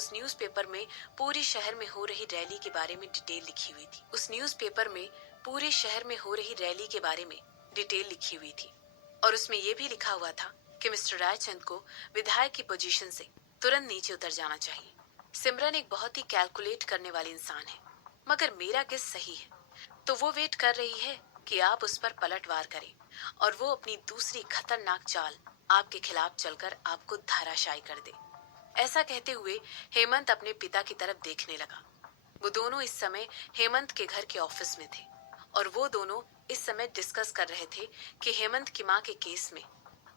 उस न्यूज़पेपर में पूरे शहर में हो रही रैली के बारे में डिटेल लिखी हुई थी। उस न्यूज़पेपर में पूरे शहर में हो रही रैली के बारे में डिटेल लिखी हुई थी और उसमें यह भी लिखा हुआ था कि मिस्टर रायचंद को विधायक की पोजीशन से तुरंत नीचे उतर जाना चाहिए। सिमरन एक बहुत ही कैलकुलेट करने वाली इंसान है, मगर मेरा गेस सही है तो वो वेट कर रही है कि आप उस पर पलटवार करें और वो अपनी दूसरी खतरनाक चाल आपके खिलाफ चलकर आपको धराशायी कर दे। ऐसा कहते हुए हेमंत अपने पिता की तरफ देखने लगा। वो दोनों इस समय हेमंत के घर के ऑफिस में थे और वो दोनों इस समय डिस्कस कर रहे थे कि हेमंत की मां के केस में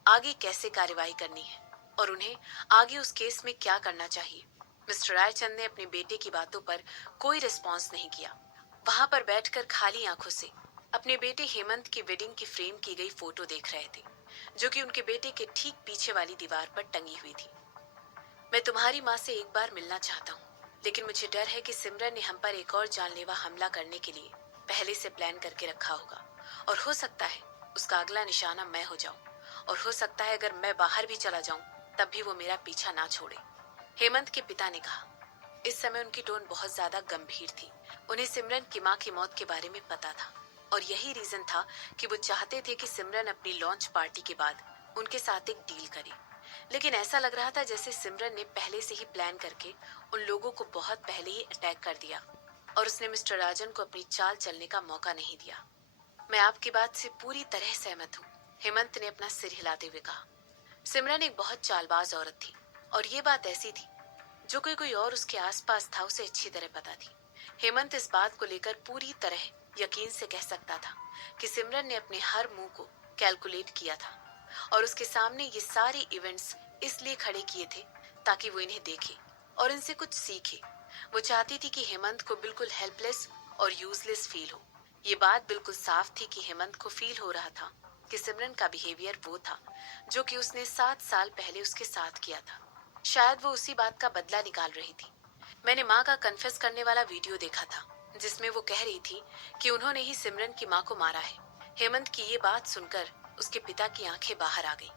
आगे कैसे कार्यवाही करनी है और उन्हें आगे उस केस में क्या करना चाहिए। मिस्टर रायचंद ने अपने बेटे की बातों पर कोई रिस्पॉन्स नहीं किया। वहां पर बैठकर खाली आंखों से अपने बेटे हेमंत की वेडिंग की फ्रेम की गई फोटो देख रहे थे, जो कि उनके बेटे के ठीक पीछे वाली दीवार पर टंगी हुई थी। मैं तुम्हारी माँ से एक बार मिलना चाहता हूँ, लेकिन मुझे डर है कि सिमरन ने हम पर एक और जानलेवा हमला करने के लिए पहले से प्लान करके रखा होगा और हो सकता है उसका अगला निशाना मैं हो जाऊं और हो सकता है अगर मैं बाहर भी चला जाऊं तब भी वो मेरा पीछा ना छोड़े। हेमंत के पिता ने कहा। इस समय उनकी टोन बहुत ज्यादा गंभीर थी। उन्हें सिमरन की मां की मौत के बारे में पता था और यही रीजन था कि वो चाहते थे कि सिमरन अपनी लॉन्च पार्टी के बाद उनके साथ एक डील करे। लेकिन ऐसा लग रहा था जैसे सिमरन ने पहले से ही प्लान करके उन लोगों को बहुत पहले ही अटैक कर दिया और उसने मिस्टर राजन को अपनी चाल चलने का मौका नहीं दिया। मैं आपकी बात से पूरी तरह सहमत हूँ, हेमंत ने अपना सिर हिलाते हुए कहा। सिमरन एक बहुत चालबाज औरत थी और ये बात ऐसी थी जो कोई और उसके आसपास था उसे अच्छी तरह पता थी। हेमंत इस बात को लेकर पूरी तरह यकीन से कह सकता था कि सिमरन ने अपने हर मूव को कैलकुलेट किया था और उसके सामने ये सारे इवेंट्स इसलिए खड़े किए थे ताकि वो इन्हें देखे और इनसे कुछ सीखे। वो चाहती थी कि हेमंत को बिल्कुल हेल्पलेस और यूजलेस फील हो। ये बात बिल्कुल साफ थी कि हेमंत को फील हो रहा था कि सिमरन का बिहेवियर वो था जो कि उसने 7 साल पहले उसके साथ किया था। शायद वो उसी बात का बदला निकाल रही थी। मैंने माँ का कन्फेस करने वाला वीडियो देखा था जिसमें वो कह रही थी कि उन्होंने ही सिमरन की माँ को मारा है। हेमंत की ये बात सुनकर उसके पिता की आंखें बाहर आ गईं।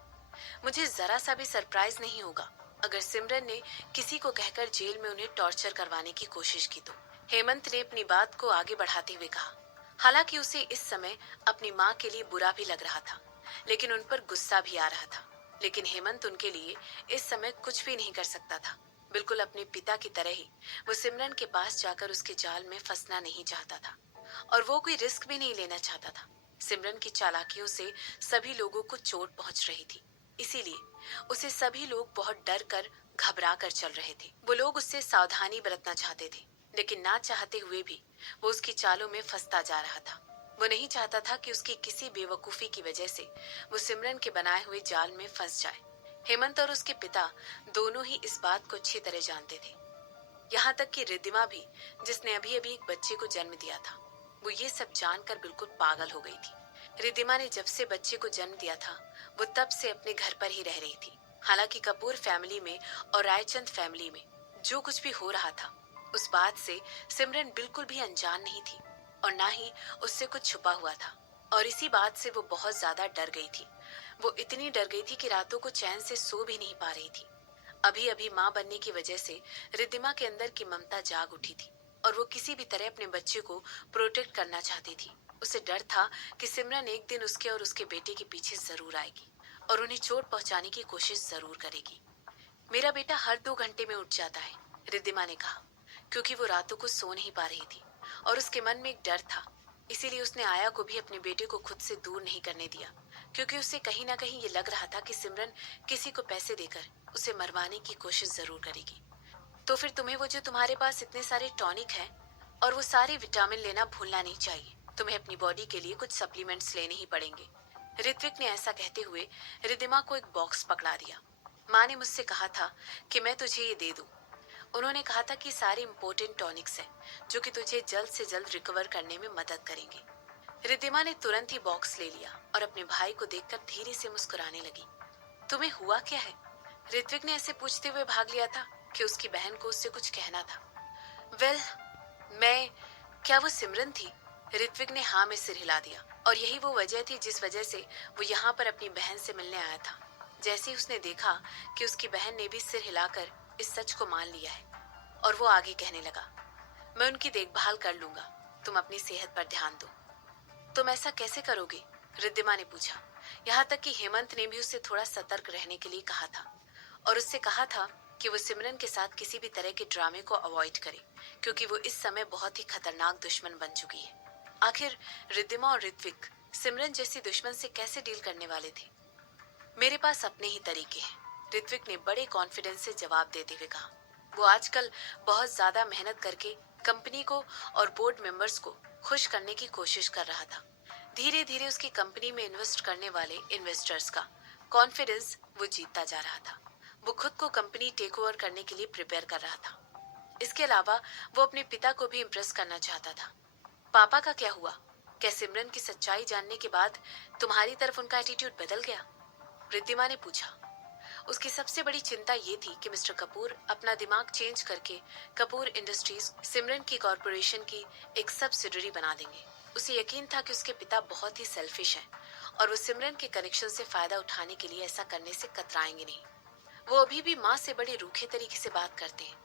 मुझे जरा सा भी सरप्राइज नहीं होगा अगर सिमरन ने किसी को कहकर जेल में उन्हें टॉर्चर करवाने की कोशिश की तो, हेमंत ने अपनी बात को आगे बढ़ाते हुए कहा। हालांकि उसे इस समय अपनी माँ के लिए बुरा भी लग रहा था, लेकिन उन पर गुस्सा भी आ रहा था। लेकिन हेमंत उनके लिए इस समय कुछ भी नहीं कर सकता था। बिल्कुल अपने पिता की तरह ही वो सिमरन के पास जाकर उसके जाल में फंसना नहीं चाहता था और वो कोई रिस्क भी नहीं लेना चाहता था। सिमरन की चालाकियों से सभी लोगों को चोट पहुंच रही थी, इसीलिए उसे सभी लोग बहुत डर कर घबरा कर चल रहे थे। वो लोग उससे सावधानी बरतना चाहते थे, लेकिन ना चाहते हुए भी वो उसकी चालों में फंसता जा रहा था। वो नहीं चाहता था कि उसकी किसी बेवकूफी की वजह से वो सिमरन के बनाए हुए जाल में फंस जाए। हेमंत और उसके पिता दोनों ही इस बात को अच्छी तरह जानते थे। यहाँ तक कि रिद्धिमा भी, जिसने अभी अभी एक बच्चे को जन्म दिया था, वो ये सब जानकर बिल्कुल पागल हो गई थी। रिद्धिमा ने जब से बच्चे को जन्म दिया था वो तब से अपने घर पर ही रह रही थी। हालांकि कपूर फैमिली में और रायचंद फैमिली में जो कुछ भी हो रहा था उस बात से सिमरन बिल्कुल भी अनजान नहीं थी और ना ही उससे कुछ छुपा हुआ था और इसी बात से वो बहुत ज्यादा डर गई थी। वो इतनी डर गई थी कि रातों को चैन से सो भी नहीं पा रही थी। अभी अभी माँ बनने की वजह से रिद्धिमा के अंदर की ममता जाग उठी थी और वो किसी भी तरह अपने बच्चे को प्रोटेक्ट करना चाहती थी। उसे डर था कि सिमरन एक दिन उसके और उसके बेटे के पीछे जरूर आएगी और उन्हें चोट पहुंचाने की कोशिश जरूर करेगी। मेरा बेटा हर 2 घंटे में उठ जाता है, रिद्धिमा ने कहा, क्योंकि वो रातों को सो नहीं पा रही थी और उसके मन में एक डर था। इसीलिए उसने आया को भी अपने बेटे को खुद से दूर नहीं करने दिया, क्योंकि उसे कहीं ना कहीं ये लग रहा था कि सिमरन किसी को पैसे देकर उसे मरवाने की कोशिश जरूर करेगी। तो फिर तुम्हें वो जो तुम्हारे पास इतने सारे टॉनिक हैं और वो सारे विटामिन लेना भूलना नहीं चाहिए। तुम्हें अपनी बॉडी के लिए कुछ सप्लीमेंट्स लेने ही पड़ेंगे। ऋत्विक ने ऐसा कहते हुए रिद्धिमा को एक बॉक्स पकड़ा दिया। माँ ने मुझसे कहा था कि मैं तुझे ये दे दूं। उन्होंने कहा था कि सारे इम्पोर्टेंट टॉनिक्स हैं जो कि तुझे जल्द से जल्द रिकवर करने में मदद करेंगे। रिद्धिमा ने तुरंत ही बॉक्स ले लिया और अपने भाई को देखकर धीरे से मुस्कुराने लगी। तुम्हें हुआ क्या है? ऋत्विक ने ऐसे पूछते हुए भाग लिया था कि उसकी बहन को उससे कुछ कहना था। वेल, मैं, क्या वो सिमरन थी? ऋत्विक ने हाँ में सिर हिला दिया और यही वो वजह थी जिस वजह से वो यहाँ पर अपनी बहन से मिलने आया था। जैसे ही उसने देखा कि उसकी बहन ने भी सिर हिलाकर इस सच को मान लिया है। और वो आगे कहने लगा, मैं उनकी देखभाल कर लूंगा, तुम अपनी सेहत पर ध्यान दो। तुम ऐसा कैसे करोगे? रिद्धिमा ने पूछा। यहाँ तक कि हेमंत ने भी उससे थोड़ा सतर्क रहने के लिए कहा था और उससे कहा था कि वो सिमरन के साथ किसी भी तरह के ड्रामे को अवॉइड करे, क्योंकि वो इस समय बहुत ही खतरनाक दुश्मन बन चुकी है। आखिर रिद्धिमा और ऋत्विक सिमरन जैसी दुश्मन से कैसे डील करने वाले थे? मेरे पास अपने ही तरीके हैं, ऋत्विक ने बड़े कॉन्फिडेंस से जवाब देते हुए कहा। वो आजकल बहुत ज्यादा मेहनत करके कंपनी को और बोर्ड मेंबर्स को खुश करने की कोशिश कर रहा था। धीरे धीरे उसकी कंपनी में इन्वेस्ट करने वाले इन्वेस्टर्स का कॉन्फिडेंस वो जीतता जा रहा था। वो खुद को कंपनी टेक ओवर करने के लिए प्रिपेयर कर रहा था। इसके अलावा वो अपने पिता को भी इम्प्रेस करना चाहता था। पापा का क्या हुआ? क्या सिमरन की सच्चाई जानने के बाद तुम्हारी तरफ उनका एटीट्यूड बदल गया? रिद्धिमा ने पूछा। उसकी सबसे बड़ी चिंता ये थी कि मिस्टर कपूर अपना दिमाग चेंज करके कपूर इंडस्ट्रीज सिमरन की कॉरपोरेशन की एक सब्सिडरी बना देंगे। उसे यकीन था कि उसके पिता बहुत ही सेल्फिश हैं और वो सिमरन के कनेक्शन से फायदा उठाने के लिए ऐसा करने से कतराएंगे नहीं। वो अभी भी माँ से बड़े रूखे तरीके से बात करते हैं,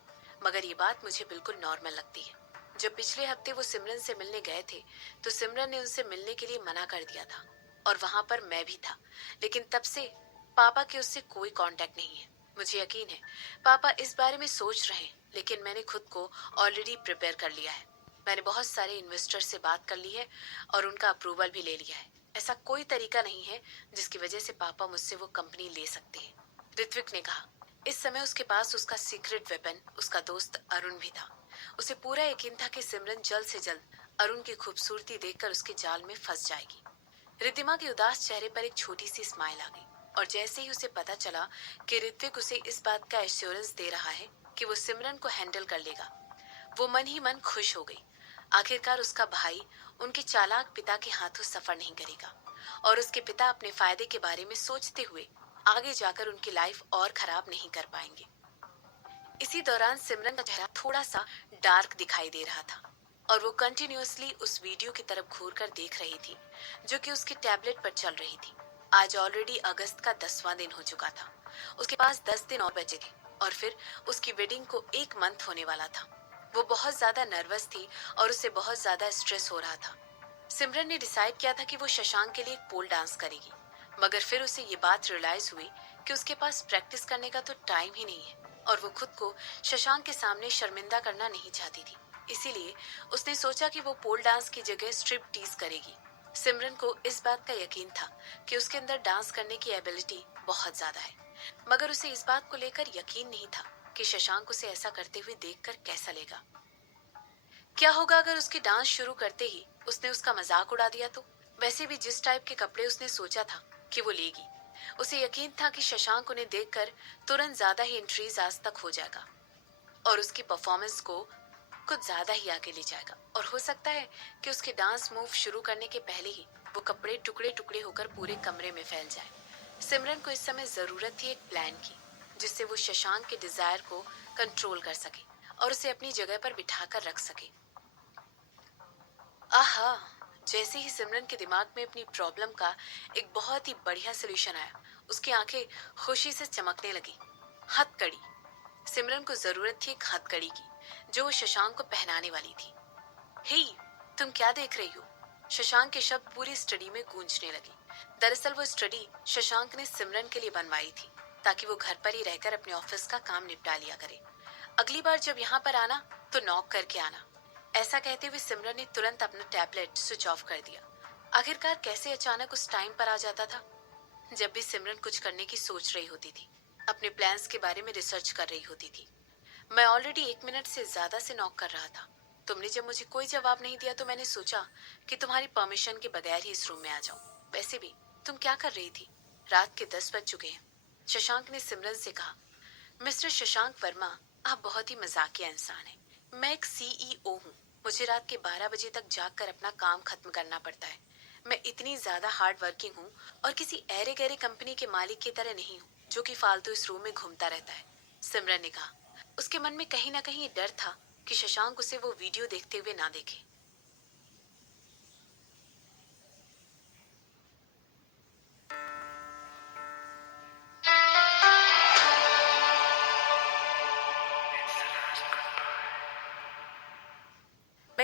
मगर ये बात मुझे बिल्कुल नॉर्मल लगती है। जब पिछले हफ्ते वो सिमरन से मिलने गए थे तो सिमरन ने उनसे मिलने के लिए मना कर दिया था और वहां पर मैं भी था, लेकिन तब से पापा के उससे कोई कांटेक्ट नहीं है। मुझे यकीन है पापा इस बारे में सोच रहे हैं, लेकिन मैंने खुद को ऑलरेडी प्रिपेयर कर लिया है। मैंने बहुत सारे इन्वेस्टर से बात कर ली है और उनका अप्रूवल भी ले लिया है। ऐसा कोई तरीका नहीं है जिसकी वजह से पापा मुझसे वो कंपनी ले सकते हैं, ऋत्विक ने कहा। इस समय उसके पास उसका सीक्रेट वेपन उसका दोस्त अरुण भी था। उसे पूरा यकीन था कि सिमरन जल्द से जल्द अरुण की खूबसूरती देखकर उसके जाल में फंस जाएगी। रिद्धिमा के उदास चेहरे पर एक छोटी सी स्माइल आ गई और जैसे ही उसे पता चला कि ऋत्विक उसे इस बात का एश्योरेंस दे रहा है कि वो सिमरन को हैंडल कर लेगा, वो मन ही मन खुश हो गई। आखिरकार उसका भाई उनके चालाक पिता के हाथों सफर नहीं करेगा और उसके पिता अपने फायदे के बारे में सोचते हुए आगे जाकर उनकी लाइफ और खराब नहीं कर पाएंगे। इसी दौरान सिमरन का चेहरा थोड़ा सा डार्क दिखाई दे रहा था और वो कंटिन्यूअसली उस वीडियो की तरफ घूर कर देख रही थी जो कि उसके टैबलेट पर चल रही थी। आज ऑलरेडी अगस्त का 10वां दिन हो चुका था। उसके पास 10 दिन और बचे थे और फिर उसकी वेडिंग को 1 मंथ होने वाला था। वो बहुत ज्यादा नर्वस थी और उसे बहुत ज्यादा स्ट्रेस हो रहा था। सिमरन ने डिसाइड किया था कि वो शशांक के लिए एक पोल डांस करेगी, मगर फिर उसे ये बात रियलाइज हुई कि उसके पास प्रैक्टिस करने का तो टाइम ही नहीं है और वो खुद को शशांक के सामने शर्मिंदा करना नहीं चाहती थी। इसीलिए उसने सोचा कि वो पोल डांस की जगह स्ट्रिप टीज करेगी। सिमरन को इस बात का यकीन था कि उसके अंदर डांस करने की एबिलिटी बहुत ज्यादा है, मगर उसे इस बात को लेकर यकीन नहीं था कि शशांक उसे ऐसा करते हुए देखकर कैसा लेगा। क्या होगा अगर उसकी डांस शुरू करते ही उसने उसका मजाक उड़ा दिया तो? वैसे भी जिस टाइप के कपड़े उसने सोचा था कि वो लेगी, उसे यकीन था कि शशांक उन्हें देखकर तुरंत ज्यादा ही इंट्रीज आज तक हो जाएगा और उसकी परफॉर्मेंस को कुछ ज्यादा ही आगे ले जाएगा और हो सकता है कि उसके डांस मूव शुरू करने के पहले ही वो कपड़े टुकड़े टुकड़े होकर पूरे कमरे में फैल जाए। सिमरन को इस समय जरूरत थी एक प्लान की, जिससे वो शशांक के डिजायर को कंट्रोल कर सके और उसे अपनी जगह पर बिठाकर रख सके। आहा, जैसे ही सिमरन के दिमाग में अपनी प्रॉब्लम का एक बहुत ही बढ़िया सोल्यूशन आया, उसकी आंखें खुशी से चमकने लगी। हथकड़ी। सिमरन को जरूरत थी एक हथकड़ी की जो वो शशांक को पहनाने वाली थी। हे, तुम क्या देख रही हो? शशांक के शब्द पूरी स्टडी में गूंजने लगे। दरअसल वो स्टडी शशांक ने सिमरन के लिए बनवाई थी ताकि वो घर पर ही रहकर अपने ऑफिस का काम निपटा लिया करे। अगली बार जब यहाँ पर आना तो नॉक करके आना। ऐसा कहते हुए सिमरन ने तुरंत अपना टैबलेट स्विच ऑफ कर दिया। आखिरकार कैसे अचानक उस टाइम पर आ जाता था जब भी सिमरन कुछ करने की सोच रही होती थी, अपने प्लान्स के बारे में रिसर्च कर रही होती थी। मैं ऑलरेडी 1 मिनट से ज्यादा से नॉक कर रहा था। तुमने जब मुझे कोई जवाब नहीं दिया तो मैंने सोचा कि तुम्हारी परमिशन के बगैर ही इस रूम में आ जाऊं। वैसे भी तुम क्या कर रही थी? रात के 10 बज चुके हैं, शशांक ने सिमरन से कहा। मिस्टर शशांक वर्मा, आप बहुत ही मजाकिया इंसान हैं। मैं एक सीईओ हूँ। मुझे रात के 12 बजे तक जाग कर अपना काम खत्म करना पड़ता है। मैं इतनी ज्यादा हार्ड वर्किंग हूँ और किसी ऐरे गहरे कंपनी के मालिक की तरह नहीं हूँ जो कि फालतू इस रूम में घूमता रहता है, सिमरन ने कहा। उसके मन में कहीं ना कहीं डर था कि शशांक उसे वो वीडियो देखते हुए ना देखे।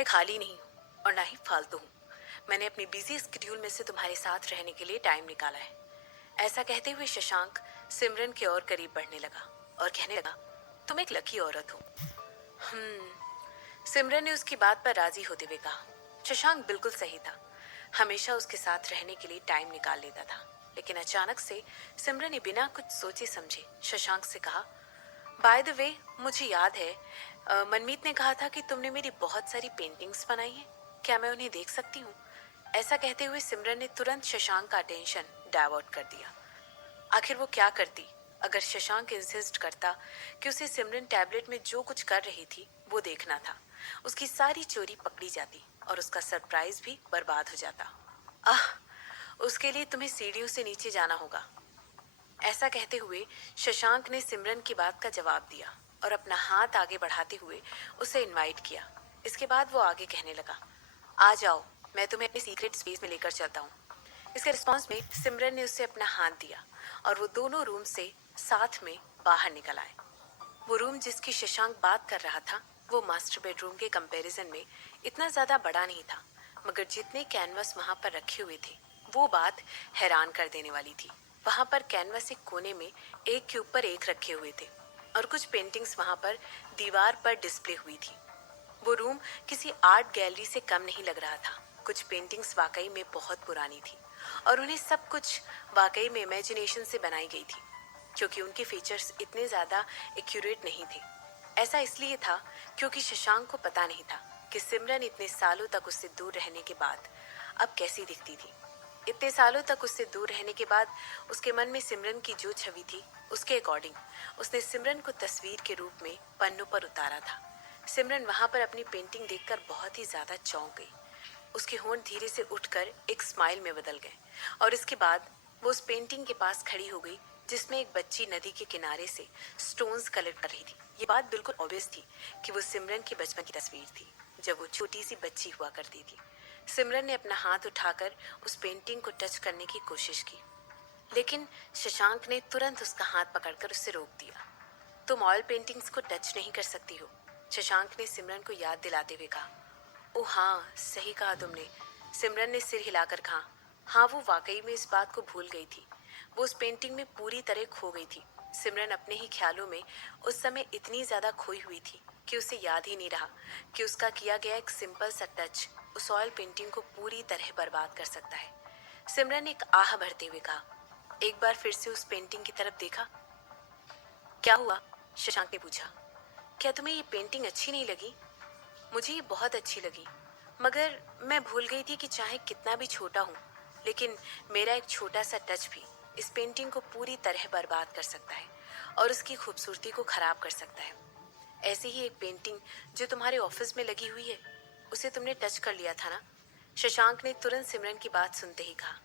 खाली नहीं हूँ और ना ही फालतू हूँ। मैंने अपनी बिजी स्केड्यूल में से तुम्हारे साथ रहने के लिए टाइम निकाला है। ऐसा कहते हुए शशांक सिमरन के और करीब बढ़ने लगा और कहने लगा, तुम एक लकी औरत हो। सिमरन ने उसकी बात पर राजी होते हुए कहा। शशांक बिल्कुल सही था, हमेशा उसके साथ रहने के लिए टाइम निकाल लेता था। लेकिन अचानक से सिमरन ने बिना कुछ सोचे समझे शशांक से कहा, बाय द वे मुझे याद है मनमीत ने कहा था कि तुमने मेरी बहुत सारी पेंटिंग्स बनाई हैं, क्या मैं उन्हें देख सकती हूँ? ऐसा कहते हुए सिमरन ने तुरंत शशांक का अटेंशन डाइवर्ट कर दिया। आखिर वो क्या करती अगर शशांक इंसिस्ट करता कि उसे सिमरन टैबलेट में जो कुछ कर रही थी वो देखना था। उसकी सारी चोरी पकड़ी जाती और उसका सरप्राइज भी बर्बाद हो जाता। आह, उसके लिए तुम्हें सीढ़ियों से नीचे जाना होगा। ऐसा कहते हुए शशांक ने सिमरन की बात का जवाब दिया और अपना हाथ आगे बढ़ाते हुए उसे इनवाइट किया। इसके बाद वो आगे कहने लगा, आ जाओ, मैं तुम्हें अपने सीक्रेट स्पेस में लेकर चलता हूँ। इसके रिस्पॉन्स में सिमरन ने उसे अपना हाथ दिया और वो दोनों रूम से साथ में बाहर निकल आए। वो रूम जिसकी शशांक बात कर रहा था वो मास्टर बेडरूम के कंपैरिजन में इतना ज्यादा बड़ा नहीं था, मगर जितने कैनवस वहां पर रखे हुए थे वो बात हैरान कर देने वाली थी। वहां पर कैनवस एक कोने में एक के ऊपर एक रखे हुए थे और कुछ पेंटिंग्स वहां पर दीवार पर डिस्प्ले हुई थी। वो रूम किसी आर्ट गैलरी से कम नहीं लग रहा था। कुछ पेंटिंग्स वाकई में बहुत पुरानी थी और उन्हें सब कुछ वाकई में इमेजिनेशन से बनाई गई थी, क्योंकि उनके फीचर्स इतने ज़्यादा एक्यूरेट नहीं थे। ऐसा इसलिए था क्योंकि शशांक को पता नहीं था कि सिमरन इतने सालों तक उससे दूर रहने के बाद अब कैसी दिखती थी। इतने सालों तक उससे दूर रहने के बाद उसके मन में सिमरन की जो छवि थी उसके अकॉर्डिंग उसने सिमरन को तस्वीर के रूप में पन्नों पर उतारा था। सिमरन वहां पर अपनी पेंटिंग देखकर बहुत ही ज्यादा चौंक गई। उसके होंठ धीरे से उठकर एक स्माइल में बदल गए और इसके बाद वो उस पेंटिंग के पास खड़ी हो गई जिसमें एक बच्ची नदी के किनारे से स्टोन्स कलेक्ट कर रही थी। ये बात बिल्कुल ऑब्वियस थी कि वो सिमरन के बचपन की तस्वीर थी जब वो छोटी सी बच्ची हुआ करती थी। सिमरन ने अपना हाथ उठाकर उस पेंटिंग को टच करने की कोशिश की, लेकिन शशांक ने तुरंत उसका हाथ पकड़कर उसे रोक दिया। तुम ऑयल पेंटिंग्स को टच नहीं कर सकती हो, शशांक ने सिमरन को याद दिलाते हुए कहा। ओ हाँ, सही कहा तुमने, सिमरन ने सिर हिलाकर कहा। हाँ, वो वाकई में इस बात को भूल गई थी। वो उस पेंटिंग में पूरी तरह खो गई थी। सिमरन अपने ही ख्यालों में उस समय इतनी ज्यादा खोई हुई थी कि उसे याद ही नहीं रहा कि उसका किया गया एक सिंपल सा टच उस ऑयल पेंटिंग को पूरी तरह बर्बाद कर सकता है। सिमरन ने एक आह भरते हुए कहा, एक बार फिर से उस पेंटिंग की तरफ देखा। क्या हुआ? शशांक ने पूछा। क्या तुम्हें ये पेंटिंग अच्छी नहीं लगी? मुझे ये बहुत अच्छी लगी, मगर मैं भूल गई थी कि चाहे कितना भी छोटा हूँ, लेकिन मेरा एक छोटा सा टच भी इस पेंटिंग को पूरी तरह बर्बाद कर सकता है और उसकी खूबसूरती को खराब कर सकता है। ऐसी ही एक पेंटिंग जो तुम्हारे ऑफिस में लगी हुई है, उसे तुमने टच कर लिया था ना? शशांक ने तुरंत सिमरन की बात सुनते ही कहा।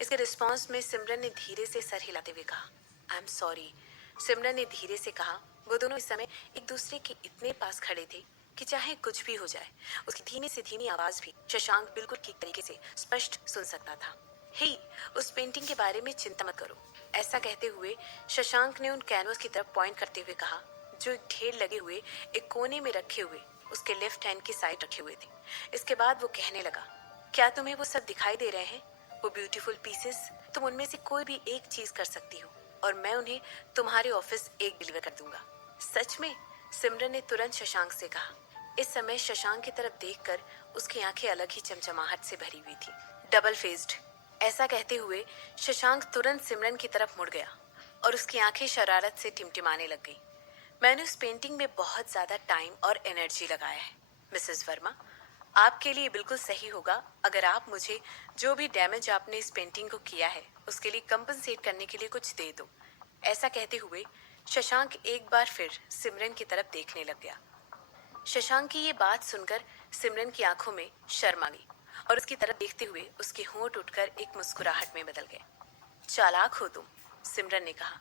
इसके रिस्पॉन्स में सिमरन ने धीरे से सर हिलाते हुए कहा, आई एम सॉरी। सिमरन ने धीरे से कहा। वो दोनों इस समय एक दूसरे के इतने पास खड़े थे कि चाहे कुछ भी हो जाए उसकी धीमी से धीमी आवाज भी शशांक बिल्कुल ठीक तरीके से स्पष्ट सुन सकता था। हे, उस पेंटिंग के बारे में चिंता मत करो। ऐसा कहते हुए शशांक ने उन कैनवस की तरफ पॉइंट करते हुए कहा जो एक ढेर लगे हुए एक कोने में रखे हुए उसके लेफ्ट हैंड की साइड रखे हुए थे। इसके बाद वो कहने लगा, क्या तुम्हें वो सब दिखाई दे रहे हैं? वो ब्यूटीफुल पीसेस, तुम उनमें से कोई भी एक चीज कर सकती हो और मैं उन्हें तुम्हारे ऑफिस एक डिलीवर कर दूंगा। सच में? सिमरन ने तुरंत शशांक से कहा। इस समय शशांक की तरफ देखकर उसकी आंखें अलग ही चमचमाहट से भरी हुई थी। Double faced. ऐसा कहते हुए शशांक तुरंत सिमरन की तरफ मुड़ गया और उसकी आंखें शरारत से टिमटिमाने लग गई। मैंने उस पेंटिंग में बहुत ज्यादा टाइम और एनर्जी लगाया है मिसेस वर्मा। आपके लिए बिल्कुल सही होगा अगर आप मुझे जो भी डैमेज आपने इस पेंटिंग को किया है उसके लिए कंपनसेट करने के लिए कुछ दे दो। ऐसा कहते हुए शशांक एक बार फिर सिमरन की तरफ देखने लग गया। शशांक की ये बात सुनकर सिमरन की आंखों में शर्म आ गई और उसकी तरफ देखते हुए उसके होंठ उठकर एक मुस्कुराहट में बदल गए। चालाक हो तुम, सिमरन ने कहा।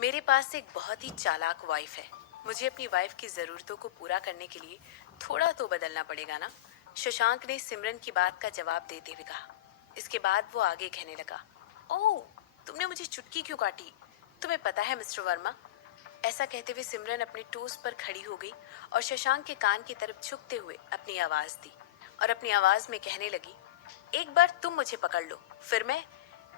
मेरे पास एक बहुत ही चालाक वाइफ है। मुझे अपनी वाइफ की जरूरतों को पूरा करने के लिए थोड़ा तो बदलना पड़ेगा ना? शशांक ने सिमरन की बात का जवाब देते हुए कहा। इसके बाद वो आगे कहने लगा, ओह, तुमने मुझे चुटकी क्यों काटी? तुम्हें पता है मिस्टर वर्मा, ऐसा कहते हुए सिमरन अपने टोस पर खड़ी हो गई और शशांक के कान की तरफ झुकते हुए अपनी आवाज दी और अपनी आवाज में कहने लगी, एक बार तुम मुझे पकड़ लो, फिर मैं।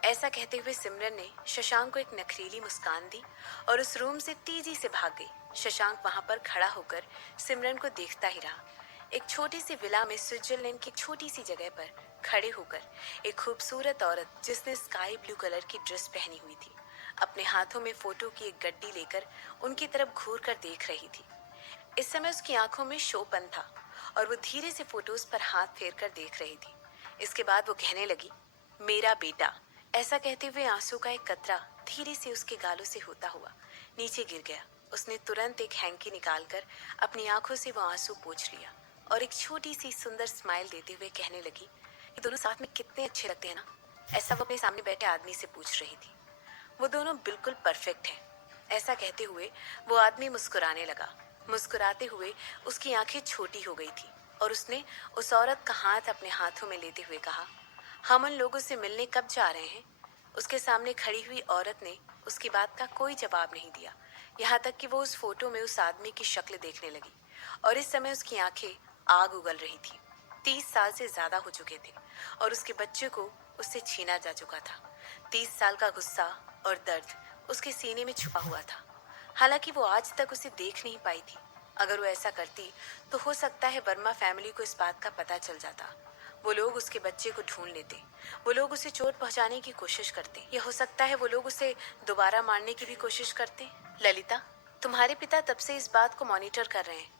ऐसा कहते हुए सिमरन ने शशांक को एक नखरीली मुस्कान दी और उस रूम से तेजी से भाग गई। शशांक वहां पर खड़ा होकर सिमरन को देखता ही रहा। एक छोटी सी विला में स्विट्जरलैंड की छोटी सी जगह पर खड़े होकर एक खूबसूरत औरत जिसने स्काई ब्लू कलर की ड्रेस पहनी हुई थी, अपने हाथों में फोटो की एक गड्डी लेकर उनकी तरफ घूर कर देख रही थी। इस समय उसकी आंखों में शोपन था और वो धीरे से फोटोज पर हाथ फेर कर देख रही थी। इसके बाद वो कहने लगी, मेरा बेटा। ऐसा कहते हुए आंसू का एक कतरा धीरे से उसके गालों से होता हुआ नीचे गिर गया। उसने तुरंत एक हैंकी निकालकर अपनी आंखों से वो आंसू पोंछ लिया और एक छोटी सी सुंदर स्माइल देते हुए कहने लगी, ये दोनों साथ में कितने अच्छे लगते हैं ना। ऐसा वो अपने सामने बैठे आदमी से पूछ रही थी। वो दोनों बिल्कुल परफेक्ट हैं। ऐसा कहते हुए वो आदमी मुस्कुराने लगा। मुस्कुराते हुए उसकी आंखें छोटी हो गई थी और उसने उस औरत का हाथ अपने हाथों में लेते हुए कहा, हम उन लोगों से मिलने कब जा रहे हैं। उसके सामने खड़ी हुई औरत ने उसकी बात का कोई जवाब नहीं दिया, यहाँ तक कि वो उस फोटो में उस आदमी की शक्ल देखने लगी और इस समय उसकी आंखें आग उगल रही थी। 30 साल से ज्यादा हो चुके थे और उसके बच्चे को उससे छीना जा चुका था। 30 साल का गुस्सा और दर्द उसके सीने में छुपा हुआ था। हालांकि वो आज तक उसे देख नहीं पाई थी। अगर वो ऐसा करती तो हो सकता है वर्मा फैमिली को इस बात का पता चल जाता। वो लोग उसके बच्चे को ढूंढ लेते, वो लोग उसे चोट पहुंचाने की कोशिश करते, या हो सकता है वो लोग उसे दोबारा मारने की भी कोशिश करते। ललिता, तुम्हारे पिता तब से इस बात को मॉनिटर कर रहे हैं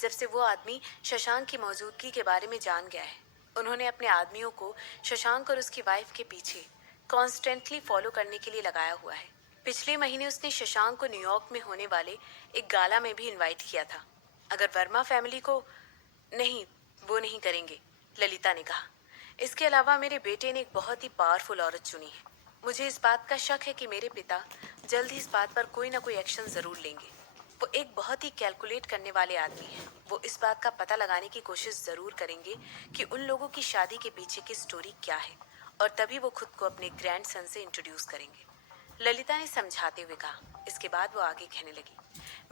जब से वो आदमी शशांक की मौजूदगी के बारे में जान गया है। उन्होंने अपने आदमियों को शशांक और उसकी वाइफ के पीछे कॉन्स्टेंटली फॉलो करने के लिए लगाया हुआ है। पिछले महीने उसने शशांक को न्यूयॉर्क में होने वाले एक गाला में भी इनवाइट किया था। अगर वर्मा फैमिली को नहीं, वो नहीं करेंगे, ललिता ने कहा। इसके अलावा मेरे बेटे ने एक बहुत ही पावरफुल औरत चुनी है। मुझे इस बात का शक है कि मेरे पिता जल्द ही इस बात पर कोई ना कोई एक्शन जरूर लेंगे। वो एक बहुत ही कैलकुलेट करने वाले आदमी हैं। वो इस बात का पता लगाने की कोशिश जरूर करेंगे कि उन लोगों की शादी के पीछे की स्टोरी क्या है और तभी वो खुद को अपने ग्रैंड सन से इंट्रोड्यूस करेंगे, ललिता ने समझाते हुए कहा। इसके बाद वो आगे कहने लगी,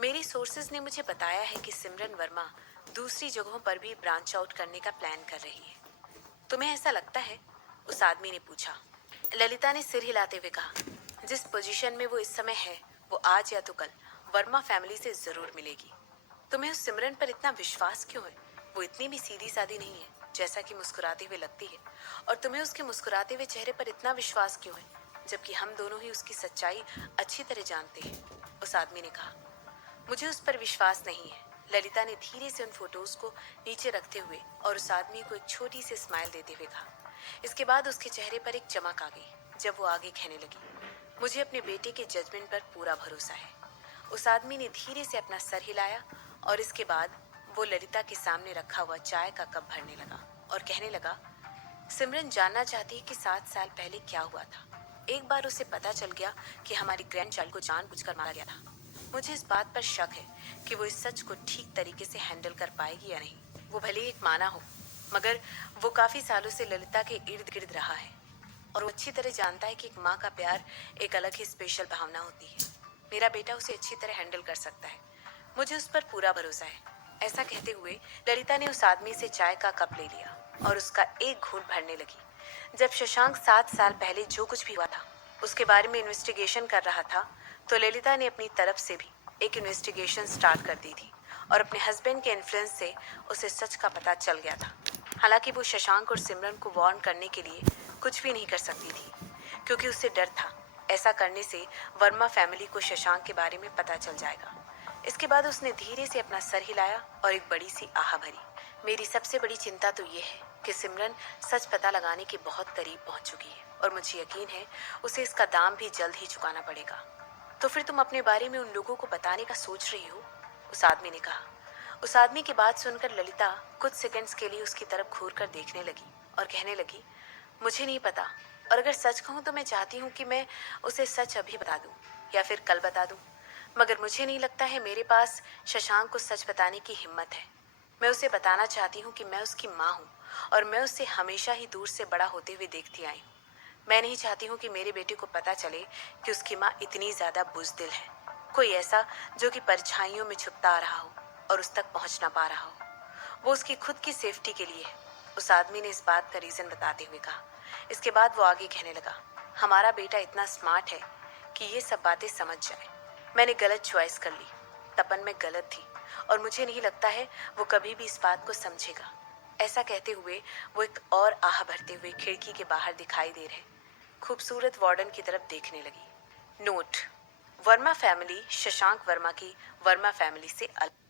मेरी सोर्सेज ने मुझे बताया है कि सिमरन वर्मा दूसरी जगहों पर भी ब्रांच आउट करने का प्लान कर रही है। तुम्हें ऐसा लगता है? उस आदमी ने पूछा। ललिता ने सिर हिलाते हुए कहा, जिस पोजीशन में वो इस समय है वो आज या तो कल वर्मा फैमिली से जरूर मिलेगी। तुम्हें उस सिमरन पर इतना विश्वास क्यों है? वो इतनी भी सीधी सादी नहीं है जैसा कि मुस्कुराते हुए लगती है। और तुम्हें उसके मुस्कुराते हुए चेहरे पर इतना विश्वास क्यों है, जबकि हम दोनों ही उसकी सच्चाई अच्छी तरह जानते हैं। उस आदमी ने कहा, मुझे उस पर विश्वास नहीं है। ललिता ने धीरे से उन फोटोज को नीचे रखते हुए और उस आदमी को एक छोटी सी स्माइल देते हुए कहा। इसके बाद उसके चेहरे पर एक चमक आ गई जब वो आगे कहने लगी, मुझे अपने बेटे के जजमेंट पर पूरा भरोसा है। उस आदमी ने धीरे से अपना सर हिलाया और इसके बाद वो ललिता के सामने रखा हुआ चाय का कप भरने लगा और कहने लगा, सिमरन जानना चाहती है कि 7 साल पहले क्या हुआ था। एक बार उसे पता चल गया कि हमारी ग्रैंड चाइल्ड को जानबूझकर मारा गया था। मुझे इस बात पर शक है कि वो इस सच को ठीक तरीके से हैंडल कर पाएगी या नहीं। वो भले ही एक माना हो, मगर वो काफी सालों से ललिता के इर्द गिर्द रहा है और वो अच्छी तरह जानता है कि एक माँ का प्यार एक अलग ही स्पेशल भावना होती है। मेरा बेटा उसे अच्छी तरह हैंडल कर सकता है, मुझे उस पर पूरा भरोसा है। ऐसा कहते हुए ललिता ने उस आदमी से चाय का कप ले लिया और उसका एक घूंट भरने लगी। जब शशांक 7 साल पहले जो कुछ भी हुआ था उसके बारे में इन्वेस्टिगेशन कर रहा था, तो ललिता ने अपनी तरफ से भी एक इन्वेस्टिगेशन स्टार्ट कर दी थी और अपने हस्बैंड के इन्फ्लुएंस से उसे सच का पता चल गया था। हालांकि वो शशांक और सिमरन को वार्न करने के लिए कुछ भी नहीं कर सकती थी, क्योंकि उसे डर था ऐसा करने से वर्मा फैमिली को शशांक के बारे में पता चल जाएगा। इसके बाद उसने धीरे से अपना सर हिलाया और एक बड़ी सी आह भरी। मेरी सबसे बड़ी चिंता तो ये है कि सिमरन सच पता लगाने के बहुत करीब पहुंच चुकी है और मुझे यकीन है उसे इसका दाम भी जल्द ही चुकाना पड़ेगा। तो फिर तुम अपने बारे में उन लोगों को बताने का सोच रही हो? उस आदमी ने कहा। उस आदमी की बात सुनकर ललिता कुछ सेकंड्स के लिए उसकी तरफ घूर कर देखने लगी और कहने लगी, मुझे नहीं पता, और अगर सच कहूँ तो मैं चाहती हूँ कि मैं उसे सच अभी बता दूँ या फिर कल बता दूँ, मगर मुझे नहीं लगता है मेरे पास शशांक को सच बताने की हिम्मत है। मैं उसे बताना चाहती हूँ कि मैं उसकी माँ हूँ और मैं उससे हमेशा ही दूर से बड़ा होते हुए देखती आई हूँ। मैं नहीं चाहती हूँ कि मेरे बेटे को पता चले कि उसकी माँ इतनी ज्यादा बुज़दिल है। कोई ऐसा जो कि परछाइयों में छुपता आ रहा हो और उस तक पहुंच ना पा रहा हो। वो उसकी खुद की सेफ्टी के लिए है। उस आदमी ने इस बात का रीजन बताते हुए कहा। इसके बाद वो आगे कहने लगा, हमारा बेटा इतना स्मार्ट है कि ये सब बातें समझ जाए। मैंने गलत चॉइस कर ली। तपन में गलत थी और मुझे नहीं लगता है वो कभी भी इस बात को समझेगा। ऐसा कहते हुए वो एक और आह भरते हुए खिड़की के बाहर दिखाई दे रहे खूबसूरत वार्डन की तरफ देखने लगी। नोट: वर्मा फैमिली शशांक वर्मा की वर्मा फैमिली से अलग।